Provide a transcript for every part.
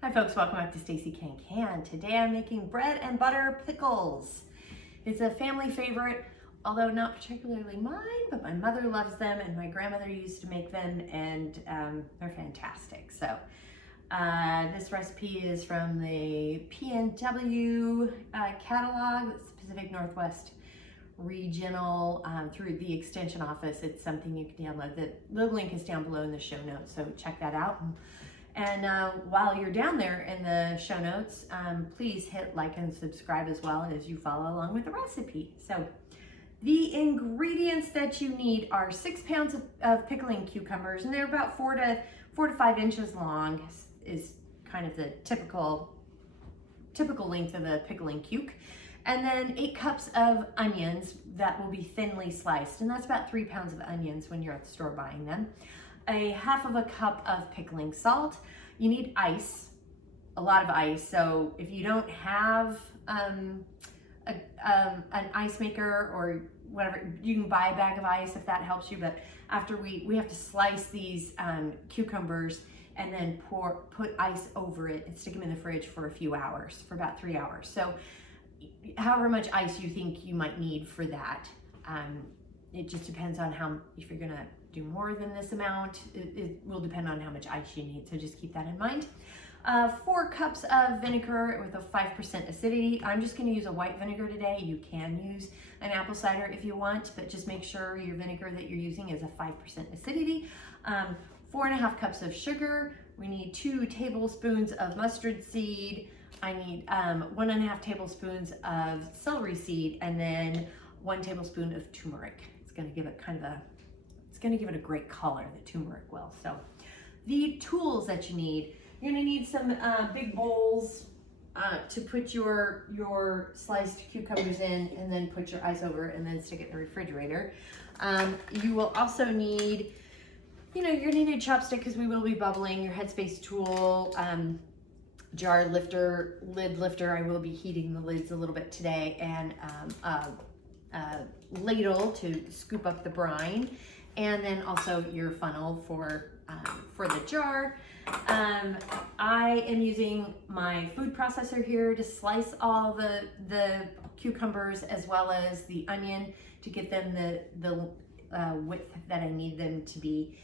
Hi folks, welcome back to Stacey Can. Today I'm making bread and butter pickles. It's a family favorite, although not particularly mine, but my mother loves them and my grandmother used to make them, and they're fantastic. So this recipe is from the PNW catalog, that's Pacific Northwest Regional, through the extension office. It's something you can download. The link is down below in the show notes, so check that out. And while you're down there in the show notes, please hit like and subscribe as well as you follow along with the recipe. So the ingredients that you need are 6 pounds of pickling cucumbers, and they're about 4 to 5 inches long, is kind of the typical length of a pickling cuke. And then 8 cups of onions that will be thinly sliced, and that's about 3 pounds of onions when you're at the store buying them. A half of a cup of pickling salt. You need ice, a lot of ice. So if you don't have an ice maker or whatever, you can buy a bag of ice if that helps you. But after we have to slice these cucumbers and then put ice over it and stick them in the fridge for a few hours, for about 3 hours. So however much ice you think you might need for that. It just depends on if you're gonna do more than this amount, it will depend on how much ice you need, so just keep that in mind. 4 cups of vinegar with a 5% acidity. I'm just gonna use a white vinegar today. You can use an apple cider if you want, but just make sure your vinegar that you're using is a 5% acidity. 4.5 cups of sugar. We need 2 tablespoons of mustard seed. I need 1.5 tablespoons of celery seed, and then 1 tablespoon of turmeric. It's gonna give it a great color, the turmeric will. So the tools that you need, you're gonna need some big bowls to put your sliced cucumbers in, and then put your ice over and then stick it in the refrigerator. You will also need, you're gonna need a chopstick because we will be bubbling, your Headspace tool, jar lifter, lid lifter. I will be heating the lids a little bit today, and ladle to scoop up the brine, and then also your funnel for the jar. I am using my food processor here to slice all the cucumbers as well as the onion to get them the width that I need them to be.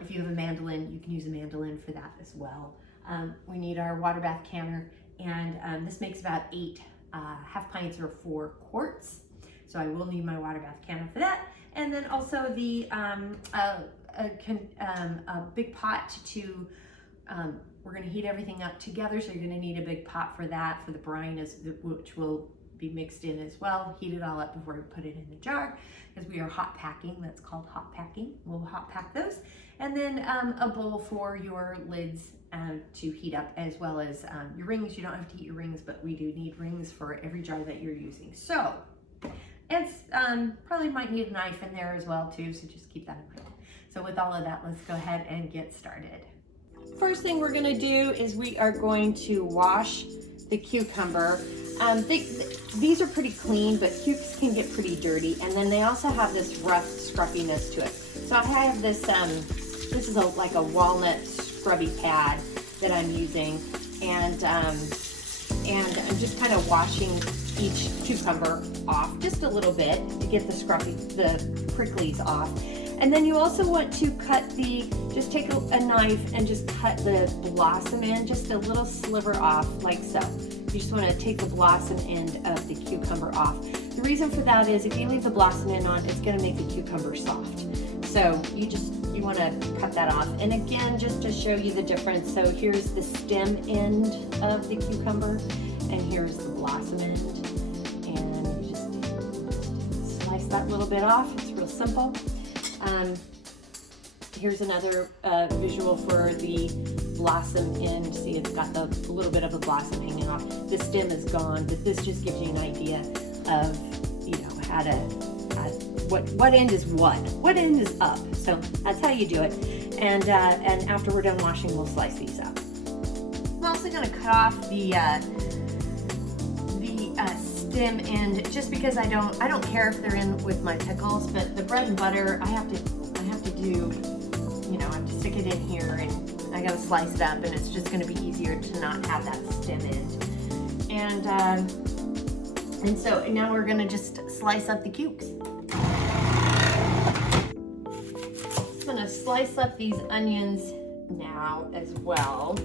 If you have a mandolin, you can use a mandolin for that as well. We need our water bath canner, and this makes about 8 half pints or 4 quarts. So I will need my water bath canner for that. And then also the a big pot to, we're gonna heat everything up together. So you're gonna need a big pot for that, for the brine, which will be mixed in as well. Heat it all up before we put it in the jar, because we are hot packing. That's called hot packing. We'll hot pack those. And then a bowl for your lids to heat up, as well as your rings. You don't have to heat your rings, but we do need rings for every jar that you're using. So it's probably might need a knife in there as well too, so just keep that in mind. So with all of that, let's go ahead and get started. First thing we're gonna do is we are going to wash the cucumber. These are pretty clean, but cukes can get pretty dirty, and then they also have this rough scruffiness to it. So I have this, this is like a walnut scrubby pad that I'm using, and I'm just kind of washing each cucumber off just a little bit to get the pricklies off. And then you also want to just take a knife and just cut the blossom end, just a little sliver off like so. You just want to take the blossom end of the cucumber off. The reason for that is if you leave the blossom end on, it's going to make the cucumber soft. So you want to cut that off. And again, just to show you the difference, so here's the stem end of the cucumber, and here's the blossom end. And you just slice that little bit off. It's real simple. Here's another visual for the blossom end. See, it's got a little bit of a blossom hanging off. The stem is gone, but this just gives you an idea of, what end is what end is up. So that's how you do it. And after we're done washing, we'll slice these up. I'm also going to cut off the stem end, just because I don't care if they're in with my pickles, but the bread and butter I have to do, I have to stick it in here, and I gotta slice it up, and it's just gonna be easier to not have that stem end. And so now we're gonna just slice up the cukes. Just gonna slice up these onions now as well.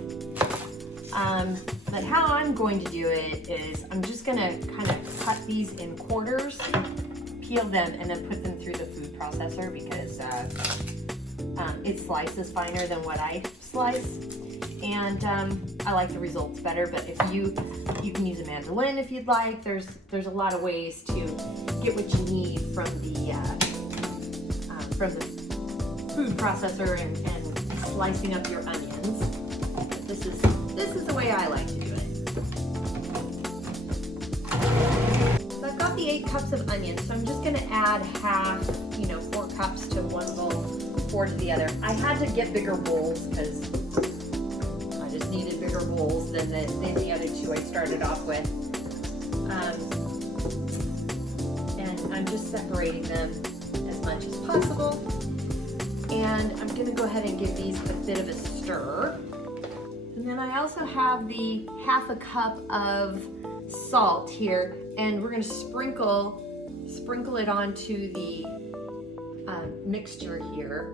But how I'm going to do it is I'm just gonna kind of cut these in quarters, peel them, and then put them through the food processor because it slices finer than what I slice. And I like the results better, but if you can use a mandolin if you'd like. There's a lot of ways to get what you need from the food processor and slicing up your onions. But this is the way I like to do it. So I've got the 8 cups of onions, so I'm just gonna add half, 4 cups to one bowl, 4 to the other. I had to get bigger bowls because I just needed bigger bowls than the other 2 I started off with. And I'm just separating them as much as possible. And I'm gonna go ahead and give these a bit of a stir. And then I also have the half a cup of salt here, and we're gonna sprinkle it onto the mixture here.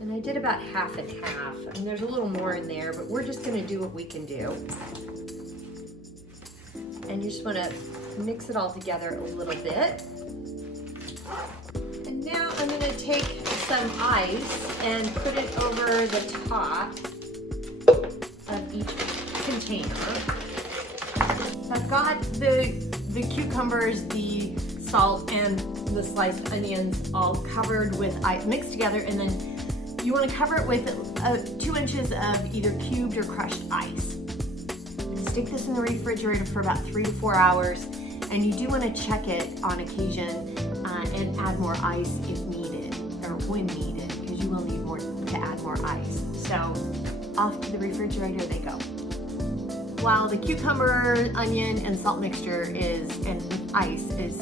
And I did about half and half, and there's a little more in there, but we're just gonna do what we can do. And you just wanna mix it all together a little bit. And now I'm gonna take some ice and put it over the top of each container. I've got the cucumbers, the salt, and the sliced onions all covered with ice, mixed together, and then you want to cover it with 2 inches of either cubed or crushed ice. And stick this in the refrigerator for about 3 to 4 hours, and you do want to check it on occasion and add more ice if needed, or when needed, because you will need more to add more ice. So off to the refrigerator they go. While the cucumber, onion, and salt mixture and with ice is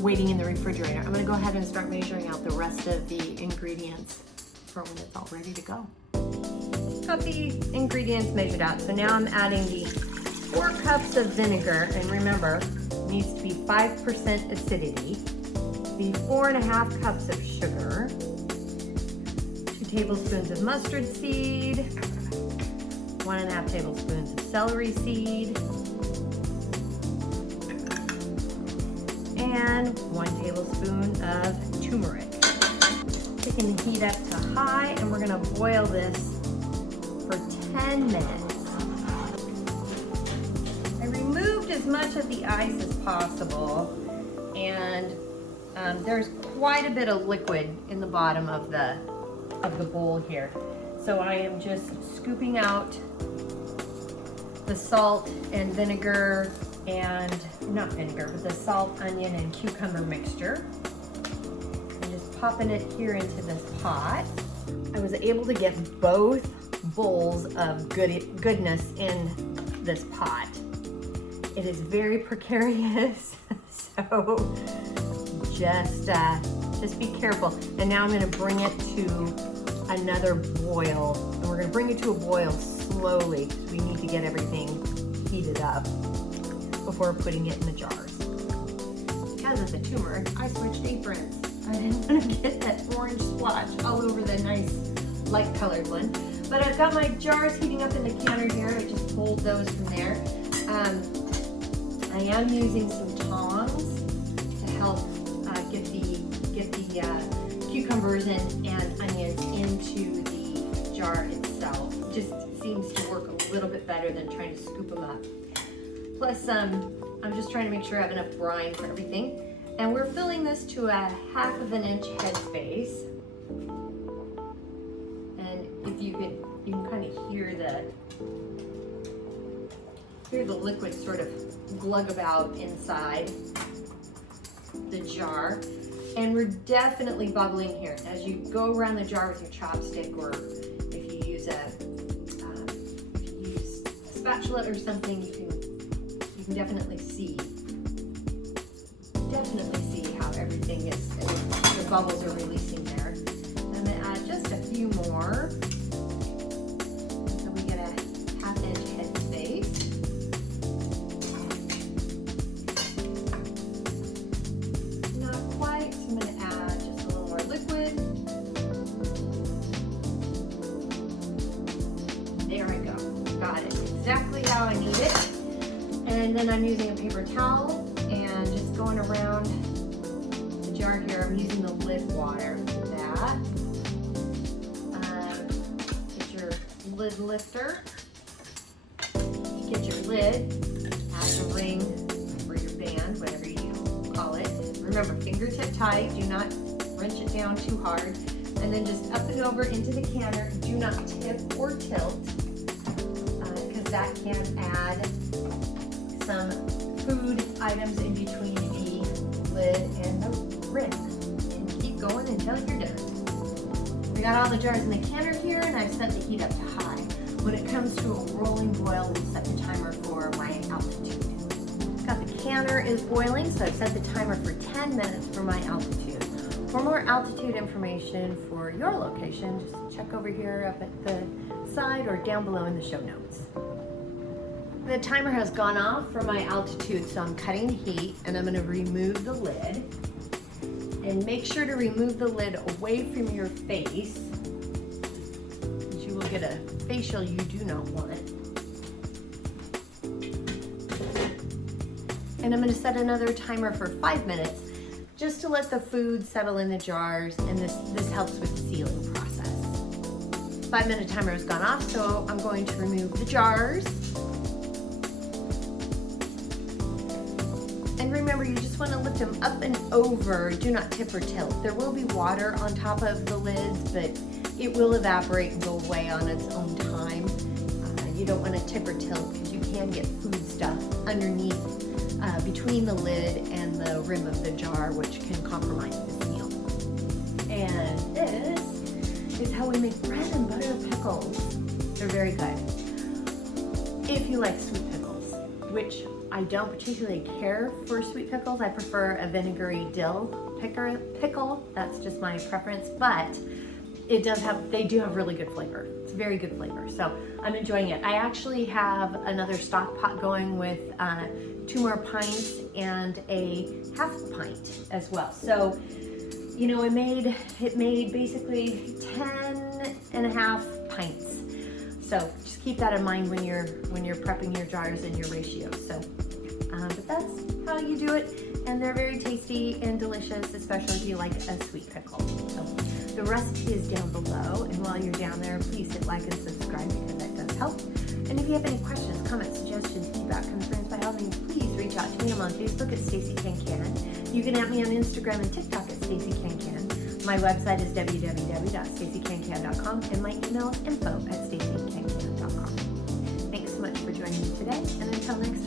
waiting in the refrigerator, I'm gonna go ahead and start measuring out the rest of the ingredients for when it's all ready to go. Got the ingredients measured out, so now I'm adding the 4 cups of vinegar, and remember, it needs to be 5% acidity, the 4.5 cups of sugar, 2 tablespoons of mustard seed, 1.5 tablespoons of celery seed, and 1 tablespoon of turmeric. Taking the heat up to high, and we're gonna boil this for 10 minutes. I removed as much of the ice as possible, and there's quite a bit of liquid in the bottom of the bowl here. So I am just scooping out the salt and vinegar, and not vinegar, but the salt, onion, and cucumber mixture. And just popping it here into this pot. I was able to get both bowls of goodness in this pot. It is very precarious, so just be careful. And now I'm gonna bring it to another boil, and we're gonna bring it to a boil slowly because we need to get everything heated up before putting it in the jars. Because of the turmeric, I switched aprons. I didn't want to get that orange splotch all over the nice light colored one. But I've got my jars heating up in the counter here. I just pulled those from there. I am using some tongs to help get the cucumbers and onions into the jar itself. Just seems to work a little bit better than trying to scoop them up. Plus, I'm just trying to make sure I have enough brine for everything. And we're filling this to a 1/2 inch headspace. And if you can kind of hear the liquid sort of glug about inside the jar. And we're definitely bubbling here. As you go around the jar with your chopstick, or if you use a spatula or something, you can definitely see how everything is, the bubbles are releasing there. I'm gonna add few more. So we get a 1/2-inch Headspace. Not quite, so I'm going to add just a little more liquid. There we go. Got it. Exactly how I need it. And then I'm using a paper towel and just going around the jar here. I'm using the lid water for that. Get your lid lifter. Get your lid, add the ring or your band, whatever you call it. Remember, fingertip tight. Do not wrench it down too hard. And then just up and over into the canner. Do not tip or tilt, because that can add some food items in between the lid and the rim. And keep going until you're done. We got all the jars in the canner here, and I've set the heat up to high. When it comes to a rolling boil, we'll set the timer for my altitude. Got the canner is boiling, so I've set the timer for 10 minutes for my altitude. For more altitude information for your location, just check over here up at the side or down below in the show notes. The timer has gone off for my altitude, so I'm cutting the heat, and I'm going to remove the lid. And make sure to remove the lid away from your face, because you will get a facial you do not want. And I'm going to set another timer for 5 minutes, just to let the food settle in the jars, and this helps with the sealing process. 5-minute timer has gone off, so I'm going to remove the jars. And remember, you just want to lift them up and over. Do not tip or tilt. There will be water on top of the lids, but it will evaporate and go away on its own time. You don't want to tip or tilt, because you can get food stuff underneath, between the lid and the rim of the jar, which can compromise the seal. And this is how we make bread and butter pickles. They're very good. If you like sweet pickles, which I don't particularly care for sweet pickles. I prefer a vinegary dill pickle. That's just my preference, but they do have really good flavor. It's very good flavor, so I'm enjoying it. I actually have another stock pot going with 2 more pints and a 1/2 pint as well. So, you know, it made basically 10.5 pints. So just keep that in mind when you're prepping your jars and your ratios. So, but that's how you do it, and they're very tasty and delicious, especially if you like a sweet pickle. So the recipe is down below, and while you're down there, please hit like and subscribe, because that does help. And if you have any questions, comments, suggestions, feedback, concerns, by all means, please reach out to me. I'm on Facebook at Stacey Can. You can add me on Instagram and TikTok at Stacey Can. My website is www.staceycancan.com, and my email is info@staceycancan.com. Thanks so much for joining me today, and until next time.